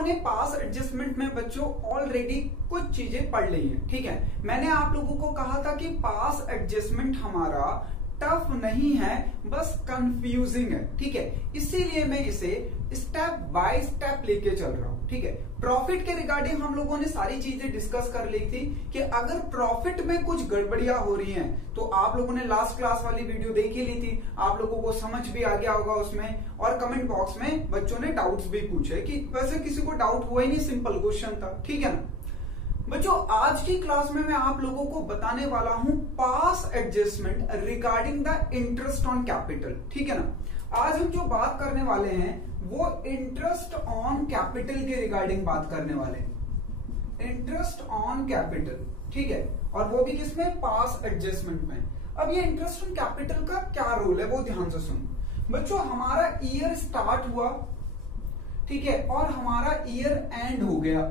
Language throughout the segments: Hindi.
लोगों ने पास एडजस्टमेंट में बच्चों ऑलरेडी कुछ चीजें पढ़ ली हैं, ठीक है। मैंने आप लोगों को कहा था कि पास एडजस्टमेंट हमारा टफ नहीं है, बस कंफ्यूजिंग है, ठीक है। इसीलिए मैं इसे स्टेप बाय स्टेप लेके चल रहा हूं, ठीक है। प्रॉफिट के रिगार्डिंग हम लोगों ने सारी चीजें डिस्कस कर ली थी कि अगर प्रॉफिट में कुछ गड़बड़ियां हो रही हैं तो आप लोगों ने लास्ट क्लास वाली वीडियो देख ही ली थी, आप लोगों को समझ भी आ गया होगा उसमें, और कमेंट बॉक्स में बच्चों ने डाउट्स भी पूछे कि वैसे किसी को डाउट हुआ ही नहीं, सिंपल क्वेश्चन था, ठीक है ना। बच्चों आज की क्लास में मैं आप लोगों को बताने वाला हूं pass adjustment regarding the interest on capital, ठीक है ना। आज हम जो बात करने वाले हैं वो इंटरेस्ट ऑन कैपिटल के रिगार्डिंग बात करने वाले हैं, इंटरेस्ट ऑन कैपिटल, ठीक है, और वो भी किसमें, पास एडजस्टमेंट में। अब ये इंटरेस्ट ऑन कैपिटल का क्या रोल है वो ध्यान से सुनो बच्चों। हमारा ईयर स्टार्ट हुआ, ठीक है, और हमारा ईयर एंड हो गया,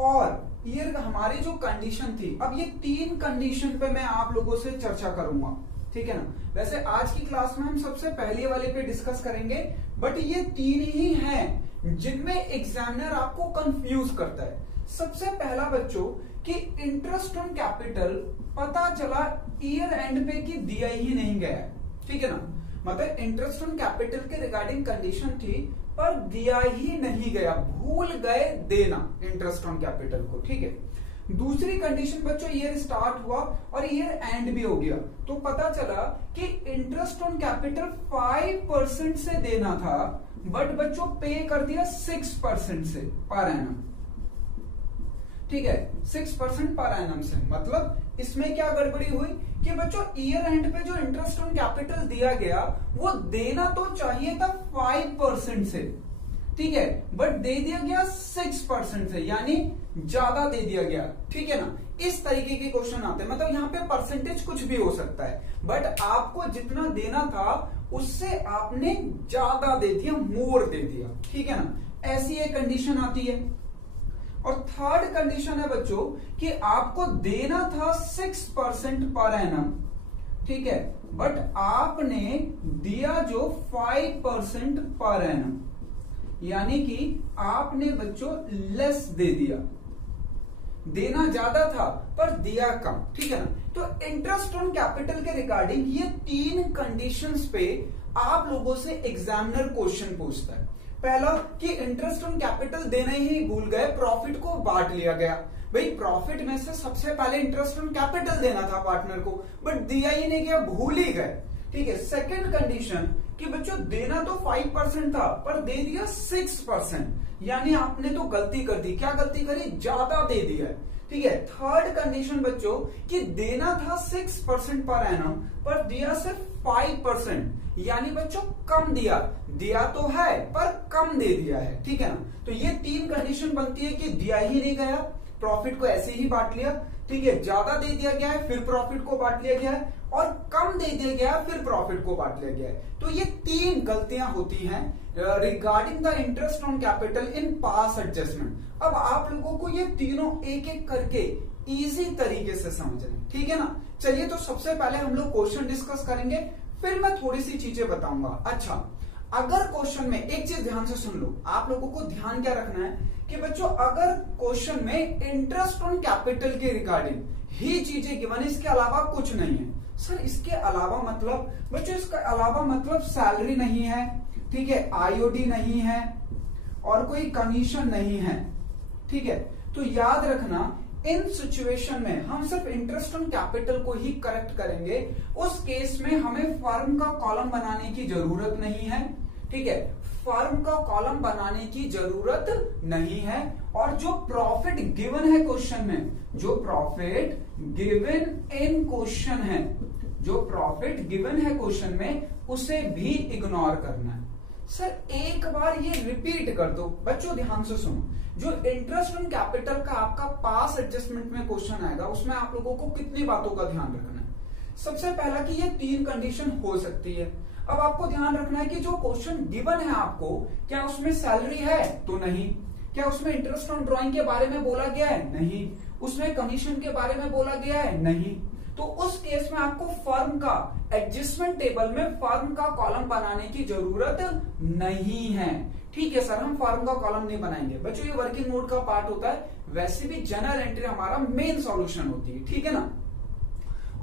और ईयर हमारी जो कंडीशन थी, अब ये तीन कंडीशन पे मैं आप लोगों से चर्चा करूंगा, ठीक है ना। वैसे आज की क्लास में हम सबसे पहले वाले पे डिस्कस करेंगे, बट ये तीन ही हैं जिनमें एग्जामिनर आपको कंफ्यूज करता है। सबसे पहला बच्चों कि इंटरेस्ट ऑन कैपिटल पता चला ईयर एंड पे कि दिया ही नहीं गया, ठीक है ना। मतलब इंटरेस्ट ऑन कैपिटल के रिगार्डिंग कंडीशन थी पर दिया ही नहीं गया, भूल गए देना इंटरेस्ट ऑन कैपिटल को, ठीक है। दूसरी कंडीशन बच्चों ईयर स्टार्ट हुआ और ईयर एंड भी हो गया, तो पता चला कि इंटरेस्ट ऑन कैपिटल 5% से देना था, बट बच्चों पे कर दिया 6% से पर एनम, ठीक है, 6% पर एनम से। मतलब इसमें क्या गड़बड़ी हुई कि बच्चों ईयर एंड पे जो इंटरेस्ट ऑन कैपिटल दिया गया वो देना तो चाहिए था 5% से, ठीक है, बट दे दिया गया 6% से, यानी ज्यादा दे दिया गया, ठीक है ना। इस तरीके के क्वेश्चन आते हैं, मतलब यहाँ पे परसेंटेज कुछ भी हो सकता है, बट आपको जितना देना था उससे आपने ज्यादा दे दिया, मोर दे दिया, ठीक है ना। ऐसी एक कंडीशन आती है। और थर्ड कंडीशन है बच्चों कि आपको देना था 6% पर एनम, ठीक है, बट आपने दिया जो 5% पर एनम, यानी कि आपने बच्चों लेस दे दिया, देना ज्यादा था पर दिया कम, ठीक है ना। तो इंटरेस्ट ऑन कैपिटल के रिगार्डिंग ये तीन कंडीशंस पे आप लोगों से एग्जामिनर क्वेश्चन पूछता है। पहला कि इंटरेस्ट ऑन कैपिटल देना ही भूल गए, प्रॉफिट को बांट लिया गया, भाई प्रॉफिट में से सबसे पहले इंटरेस्ट ऑन कैपिटल देना था पार्टनर को, बट दिया ही नहीं गया, भूल ही गए, ठीक है। सेकंड कंडीशन कि बच्चों देना तो 5% था पर दे दिया 6%, यानी आपने तो गलती कर दी, क्या गलती करी, ज्यादा दे दिया, ठीक है। थर्ड कंडीशन बच्चों कि देना था 6% पर एनम पर दिया सिर्फ 5%, यानी बच्चों कम दिया, दिया तो है पर कम दे दिया है, ठीक है ना। तो ये तीन कंडीशन बनती है कि दिया ही नहीं गया, प्रॉफिट को ऐसे ही बांट लिया, ठीक है, ज्यादा दे दिया गया है फिर प्रॉफिट को बांट लिया गया है, और कम दे दिया गया फिर प्रॉफिट को बांट लिया गया है। तो ये तीन गलतियां होती हैं regarding the interest on capital in pass adjustment. अब आप लोगों को ये तीनों एक एक करके इजी तरीके से समझना, ठीक है ना। चलिए तो सबसे पहले हम लोग क्वेश्चन डिस्कस करेंगे, फिर मैं थोड़ी सी चीजें बताऊंगा। अच्छा, अगर क्वेश्चन में एक चीज ध्यान से सुन लो, आप लोगों को ध्यान क्या रखना है कि बच्चों अगर क्वेश्चन में इंटरेस्ट ऑन कैपिटल के रिगार्डिंग ही चीजें गिवन, इसके अलावा कुछ नहीं है। सर इसके अलावा मतलब बच्चों, इसके अलावा मतलब सैलरी नहीं है, ठीक है, आईओडी नहीं है और कोई कमीशन नहीं है, ठीक है। तो याद रखना इन सिचुएशन में हम सिर्फ इंटरेस्ट ऑन कैपिटल को ही करेक्ट करेंगे, उस केस में हमें फर्म का कॉलम बनाने की जरूरत नहीं है, ठीक है, फर्म का कॉलम बनाने की जरूरत नहीं है। और जो प्रॉफिट गिवन है क्वेश्चन में, जो प्रॉफिट गिवन इन क्वेश्चन है, जो प्रॉफिट गिवन है क्वेश्चन में, उसे भी इग्नोर करना है। सर एक बार ये रिपीट कर दो बच्चों, ध्यान से सुनो, जो इंटरेस्ट ऑन कैपिटल का आपका पास एडजस्टमेंट में क्वेश्चन आएगा उसमें आप लोगों को कितनी बातों का ध्यान रखना है। सबसे पहला कि ये तीन कंडीशन हो सकती है। अब आपको ध्यान रखना है कि जो क्वेश्चन गिवन है आपको, क्या उसमें सैलरी है, तो नहीं, क्या उसमें इंटरेस्ट ऑन ड्रॉइंग के बारे में बोला गया है, नहीं, उसमें कमीशन के बारे में बोला गया है, नहीं, तो उस केस में आपको फर्म का एडजस्टमेंट टेबल में फर्म का कॉलम बनाने की जरूरत नहीं है। ठीक है सर, हम फर्म का कॉलम नहीं बनाएंगे। बच्चों ये वर्किंग नोट का पार्ट होता है, वैसे भी जनरल एंट्री हमारा मेन सॉल्यूशन होती है। ठीक है ना।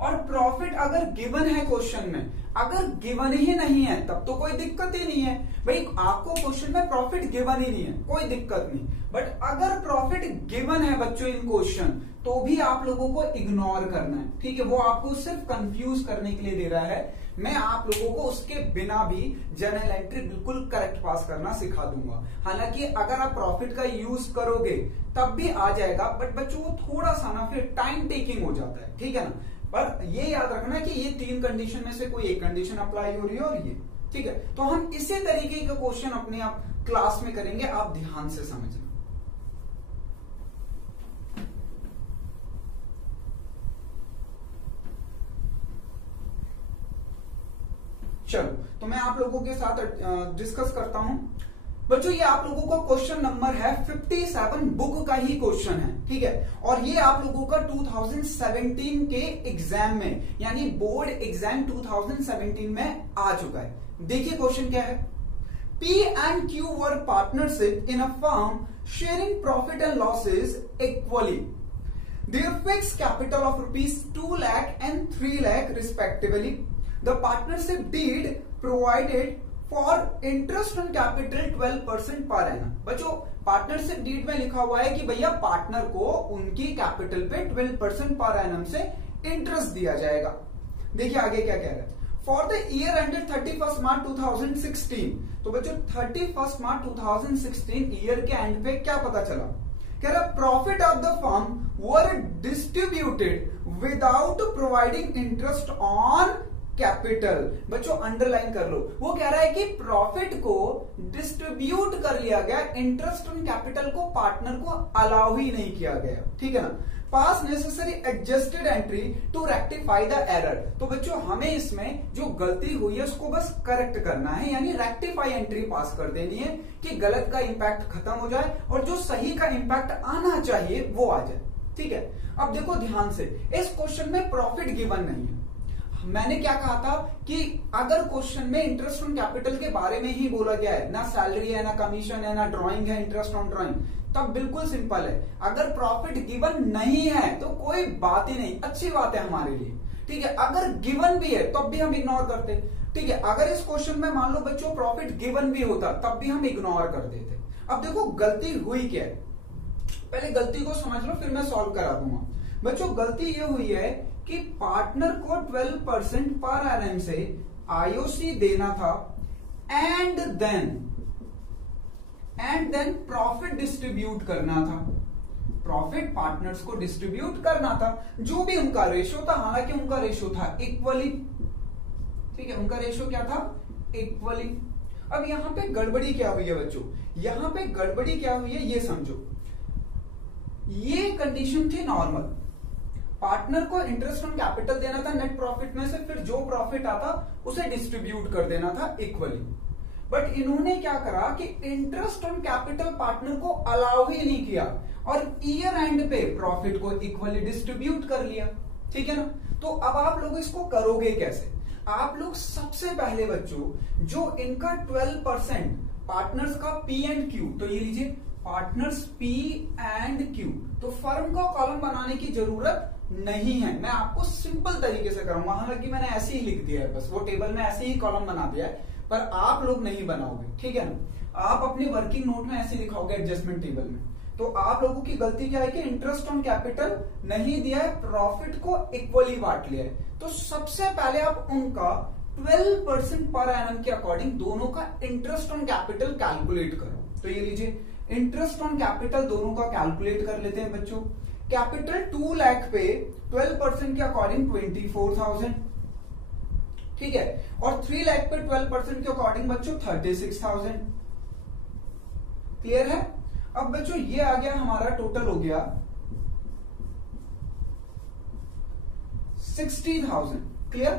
और प्रॉफिट अगर गिवन है क्वेश्चन में, अगर गिवन ही नहीं है तब तो कोई दिक्कत ही नहीं है भाई, आपको क्वेश्चन में प्रॉफिट गिवन ही नहीं है कोई दिक्कत नहीं। बट अगर प्रॉफिट गिवन है बच्चों इन क्वेश्चन, तो भी आप लोगों को इग्नोर करना है। ठीक है, वो आपको सिर्फ कंफ्यूज करने के लिए दे रहा है। मैं आप लोगों को उसके बिना भी जनरल एंट्री बिल्कुल करेक्ट पास करना सिखा दूंगा। हालांकि अगर आप प्रॉफिट का यूज करोगे तब भी आ जाएगा, बट बच्चों वो थोड़ा सा ना फिर टाइम टेकिंग हो जाता है। ठीक है ना। पर ये याद रखना कि ये 3 कंडीशन में से कोई एक कंडीशन अप्लाई हो रही है और ये। ठीक है, तो हम इसी तरीके का क्वेश्चन अपने आप क्लास में करेंगे, आप ध्यान से समझना। चलो, तो मैं आप लोगों के साथ डिस्कस करता हूं। बच्चों ये आप लोगों का क्वेश्चन नंबर है 57, बुक का ही क्वेश्चन है। ठीक है, और ये आप लोगों का 2017 के एग्जाम में, यानी बोर्ड एग्जाम 2017 में आ चुका है। देखिए क्वेश्चन क्या है। P and Q were partnership in a firm sharing profit and losses equally. Their fixed capital of rupees 2 lakh and 3 lakh respectively. The partnership deed provided for interest on capital 12% per annum. बच्चों पार्टनरशिप डीड में लिखा हुआ है कि भैया पार्टनर को उनकी कैपिटल पे 12% पर एनम से इंटरेस्ट दिया जाएगा। देखिए आगे क्या कह रहा है। फॉर द ईयर एंडेड 31 मार्च 2016, तो बच्चों 31 मार्च 2016 ईयर के एंड पे क्या पता चला, कह रहा profit of the firm were distributed without providing interest on capital. बच्चों अंडरलाइन कर लो, वो कह रहा है कि प्रॉफिट को डिस्ट्रीब्यूट कर लिया गया, इंटरेस्ट ऑन कैपिटल को पार्टनर को अलाउ ही नहीं किया गया। ठीक है ना। Pass necessary adjusted entry to rectify the error. तो बच्चों हमें इसमें जो गलती हुई है उसको बस करेक्ट करना है, यानी रेक्टिफाई एंट्री पास कर देनी है कि गलत का इंपैक्ट खत्म हो जाए और जो सही का इंपैक्ट आना चाहिए वो आ जाए। ठीक है, अब देखो ध्यान से, इस क्वेश्चन में प्रॉफिट गिवन नहीं है। मैंने क्या कहा था कि अगर क्वेश्चन में इंटरेस्ट ऑन कैपिटल के बारे में ही बोला गया है, ना सैलरी है, ना कमीशन है, ना ड्राइंग है, इंटरेस्ट ऑन ड्राइंग, तब बिल्कुल सिंपल है। अगर प्रॉफिट गिवन नहीं है तो कोई बात ही नहीं, अच्छी बात है हमारे लिए। ठीक है, अगर गिवन भी है तब भी हम इग्नोर करते। ठीक है, अगर इस क्वेश्चन में मान लो बच्चों प्रॉफिट गिवन भी होता तब भी हम इग्नोर कर देते। अब देखो गलती हुई क्या है, पहले गलती को समझ लो फिर मैं सॉल्व करा दूंगा। बच्चों गलती ये हुई है कि पार्टनर को 12% पर एनम से आईओसी देना था एंड देन प्रॉफिट डिस्ट्रीब्यूट करना था। प्रॉफिट पार्टनर्स को डिस्ट्रीब्यूट करना था, जो भी उनका रेशो था। हालांकि उनका रेशो था इक्वली। ठीक है, उनका रेशो क्या था, इक्वली। अब यहां पे गड़बड़ी क्या हुई है बच्चों, यहां पे गड़बड़ी क्या हुई है ये समझो। ये कंडीशन थी नॉर्मल, पार्टनर को इंटरेस्ट ऑन कैपिटल देना था नेट प्रॉफिट में से, फिर जो प्रॉफिट आता उसे डिस्ट्रीब्यूट कर देना था इक्वली। बट इन्होंने क्या करा कि इंटरेस्ट ऑन कैपिटल पार्टनर को अलाउ ही नहीं किया और ईयर एंड पे प्रॉफिट को इक्वली डिस्ट्रीब्यूट कर लिया। ठीक है ना। तो अब आप लोग इसको करोगे कैसे। आप लोग सबसे पहले बच्चों जो इनका 12% पार्टनर्स का पी एंड क्यू, तो ये लीजिए पार्टनर्स पी एंड क्यू, तो फर्म का कॉलम बनाने की जरूरत नहीं है। मैं आपको सिंपल तरीके से करूंगा, हालांकि मैंने ऐसे ही लिख दिया है, बस वो टेबल में ऐसे ही कॉलम बना दिया है, पर आप लोग नहीं बनाओगे। ठीक है ना, आप अपनी वर्किंग नोट में ऐसे लिखाओगे एडजस्टमेंट टेबल में। तो आप लोगों की गलती क्या है कि इंटरेस्ट ऑन कैपिटल नहीं दिया है, प्रॉफिट को इक्वली बांट लिया है। तो सबसे पहले आप उनका 12% पर एनम के अकॉर्डिंग दोनों का इंटरेस्ट ऑन कैपिटल कैलकुलेट करो। तो ये लीजिए इंटरेस्ट ऑन कैपिटल दोनों का कैलकुलेट कर लेते हैं बच्चों। कैपिटल 2 लाख पे 12% के अकॉर्डिंग 24,000। ठीक है, और 3 लाख पे 12% के अकॉर्डिंग बच्चों 36,000। क्लियर है। अब बच्चों ये आ गया हमारा, टोटल हो गया 60,000। क्लियर।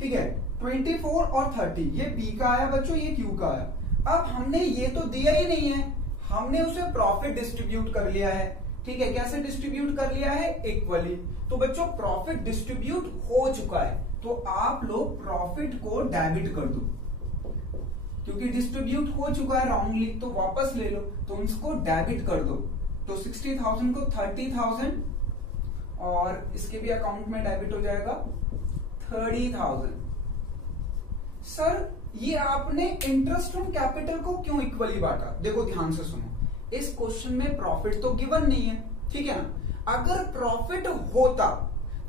ठीक है, 24 और 30 ये बी का आया बच्चों, ये क्यू का आया। अब हमने ये तो दिया ही नहीं है, हमने उसे प्रॉफिट डिस्ट्रीब्यूट कर लिया है। ठीक है, कैसे डिस्ट्रीब्यूट कर लिया है, इक्वली। तो बच्चों प्रॉफिट डिस्ट्रीब्यूट हो चुका है, तो आप लोग प्रॉफिट को डेबिट कर दो, क्योंकि डिस्ट्रीब्यूट हो चुका है रॉन्गली, तो वापस ले लो, तो उसको डेबिट कर दो। तो 60,000 को 30,000 और इसके भी अकाउंट में डेबिट हो जाएगा 30,000। सर ये आपने इंटरेस्ट ऑन कैपिटल को क्यों इक्वली बांटा? देखो ध्यान से सुनो, इस क्वेश्चन में प्रॉफिट तो गिवन नहीं है, ठीक है ना। अगर प्रॉफिट होता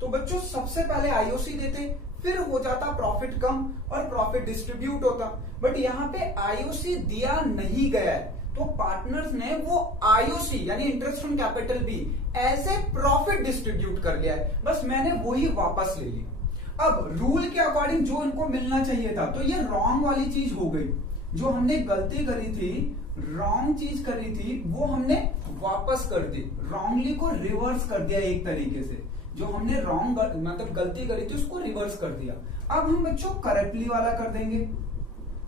तो बच्चों सबसे पहले आईओसी देते, फिर हो जाता प्रॉफिट कम और प्रॉफिट डिस्ट्रीब्यूट होता। बट यहाँ पे आईओसी दिया नहीं गया है, तो पार्टनर्स ने वो आईओसी यानी इंटरेस्ट ऑन कैपिटल भी एज ए प्रॉफिट डिस्ट्रीब्यूट कर लिया है, बस मैंने वही वापस ले लिया। अब रूल के अकॉर्डिंग जो इनको मिलना चाहिए था, तो ये रॉन्ग वाली चीज हो गई, जो हमने गलती करी थी, रॉन्ग चीज करी थी, वो हमने वापस कर दी, रॉन्गली को रिवर्स कर दिया एक तरीके से। जो हमने रॉन्ग मतलब गलती करी थी उसको रिवर्स कर दिया। अब हम बच्चों करेक्टली वाला कर देंगे।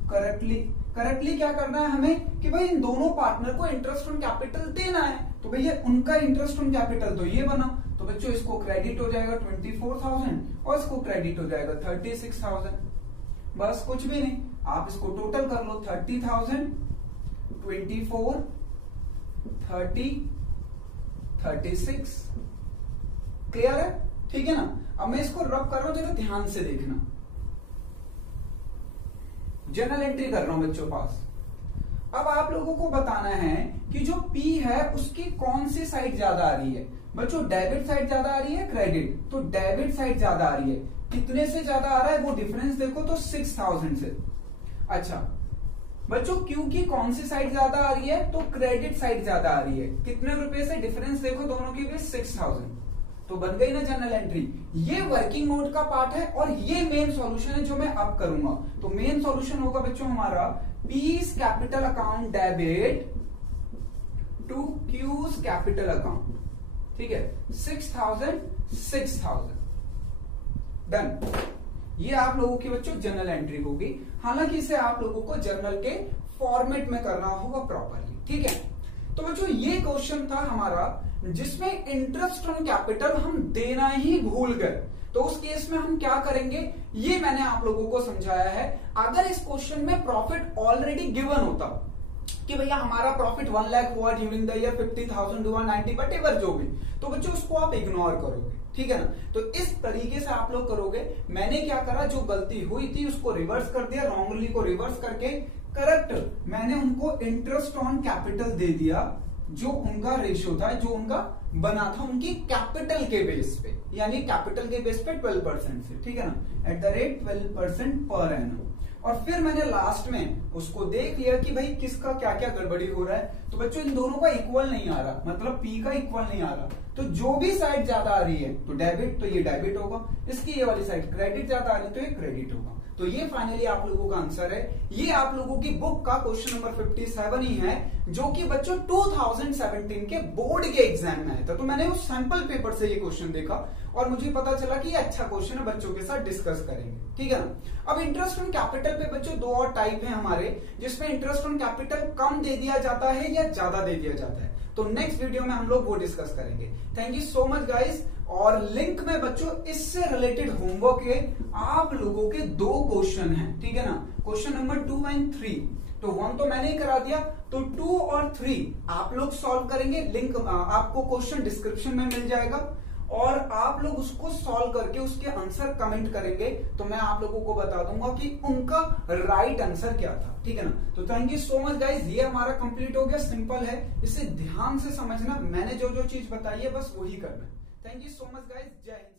करेक्टली क्या करना है हमें कि भाई इन दोनों पार्टनर को इंटरेस्ट ऑन कैपिटल देना है, तो भैया उनका इंटरेस्ट ऑन कैपिटल तो ये बना, तो बच्चों इसको क्रेडिट हो जाएगा 24,000 और इसको क्रेडिट हो जाएगा 36,000। बस कुछ भी नहीं, आप इसको टोटल कर लो, 30,000 24 30 36। क्लियर है, ठीक है ना। अब मैं इसको रब कर रहा हूं, जरा ध्यान से देखना। जर्नल एंट्री कर रहा हूं बच्चों पास। अब आप लोगों को बताना है कि जो P है उसकी कौन सी साइड ज्यादा आ रही है। बच्चों डेबिट साइड ज्यादा आ रही है, क्रेडिट, तो डेबिट साइड ज्यादा आ रही है। कितने से ज्यादा आ रहा है वो डिफरेंस देखो तो 6,000 से। अच्छा बच्चों क्योंकि कौन सी साइड ज्यादा आ रही है, तो क्रेडिट साइड ज्यादा आ रही है। कितने रुपए से डिफरेंस देखो दोनों के बीच 6,000, तो बन गई ना जर्नल एंट्री। ये वर्किंग नोट का पार्ट है और ये मेन सॉल्यूशन है जो मैं अब करूंगा। तो मेन सॉल्यूशन होगा बच्चों हमारा P's capital account debit to Q's capital account, ठीक है, 6,000 6,000 डन। ये आप लोगों की बच्चों जर्नल एंट्री होगी। हालांकि इसे आप लोगों को जर्नल के फॉर्मेट में करना होगा प्रॉपरली, ठीक है। तो बच्चों ये क्वेश्चन था हमारा जिसमें इंटरेस्ट ऑन कैपिटल हम देना ही भूल गए, तो उस केस में हम क्या करेंगे ये मैंने आप लोगों को समझाया है। अगर इस क्वेश्चन में प्रॉफिट ऑलरेडी गिवन होता कि भैया हमारा प्रॉफिट 1 लाख हुआ ड्यूरिंग द ईयर, 50,000 हुआ, 90 वट एवर जो भी, तो बच्चों उसको आप इग्नोर करोगे, ठीक है ना। तो इस तरीके से आप लोग करोगे। मैंने क्या करा, जो गलती हुई थी उसको रिवर्स कर दिया, रॉन्गली को रिवर्स करके करेक्ट मैंने उनको इंटरेस्ट ऑन कैपिटल दे दिया, जो उनका रेशियो था, जो उनका बना था उनकी कैपिटल के बेस पे, यानी कैपिटल के बेस पे 12% से, ठीक है ना, at the rate 12% per annum. और फिर मैंने लास्ट में उसको देख लिया कि भाई किसका क्या क्या गड़बड़ी हो रहा है। तो बच्चों इन दोनों का इक्वल नहीं आ रहा, मतलब P का इक्वल नहीं आ रहा, तो जो भी साइड ज्यादा आ रही है तो डेबिट, तो ये डेबिट होगा, इसकी ये वाली साइड क्रेडिट ज्यादा आ रही है तो ये क्रेडिट होगा। तो ये फाइनली आप लोगों का आंसर है। ये आप लोगों की बुक का क्वेश्चन नंबर 57 ही है, जो कि बच्चों 2017 के बोर्ड के एग्जाम में आया था। तो मैंने उस सैंपल पेपर से ये क्वेश्चन देखा और मुझे पता चला कि ये अच्छा क्वेश्चन है, बच्चों के साथ डिस्कस करेंगे, ठीक है ना। अब इंटरेस्ट ऑन कैपिटल पे बच्चों दो और टाइप है हमारे, जिसमें इंटरेस्ट ऑन कैपिटल कम दे दिया जाता है या ज्यादा दे दिया जाता है। तो नेक्स्ट वीडियो में हम लोग वो डिस्कस करेंगे। Thank you so much guys. और लिंक में बच्चों इससे रिलेटेड होमवर्क के आप लोगों के 2 क्वेश्चन हैं, ठीक है ना, क्वेश्चन नंबर 2 एंड 3। तो 1 तो मैंने ही करा दिया, तो 2 और 3 आप लोग सॉल्व करेंगे। लिंक आपको क्वेश्चन डिस्क्रिप्शन में मिल जाएगा और आप लोग उसको सॉल्व करके उसके आंसर कमेंट करेंगे, तो मैं आप लोगों को बता दूंगा कि उनका राइट आंसर क्या था, ठीक है ना। तो thank you so much guys, ये हमारा कंप्लीट हो गया। सिंपल है, इसे ध्यान से समझना, मैंने जो जो चीज बताई है बस वही करना है। Thank you so much guys, जय हिंद।